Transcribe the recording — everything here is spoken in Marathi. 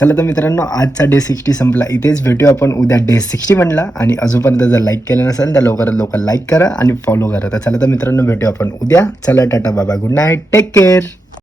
चला तर मित्रांनो, आजचा डे 60 संपला. इथेच भेटू आपण उद्या डे 61ला. आणि अजूनपर्यंत जर लाईक केलं नसेल तर लवकरात लवकर लाईक करा आणि फॉलो करा. तर चला तर मित्रांनो, भेटू आपण उद्या. चला, टाटा, बाबा, गुड नाईट, टेक केअर.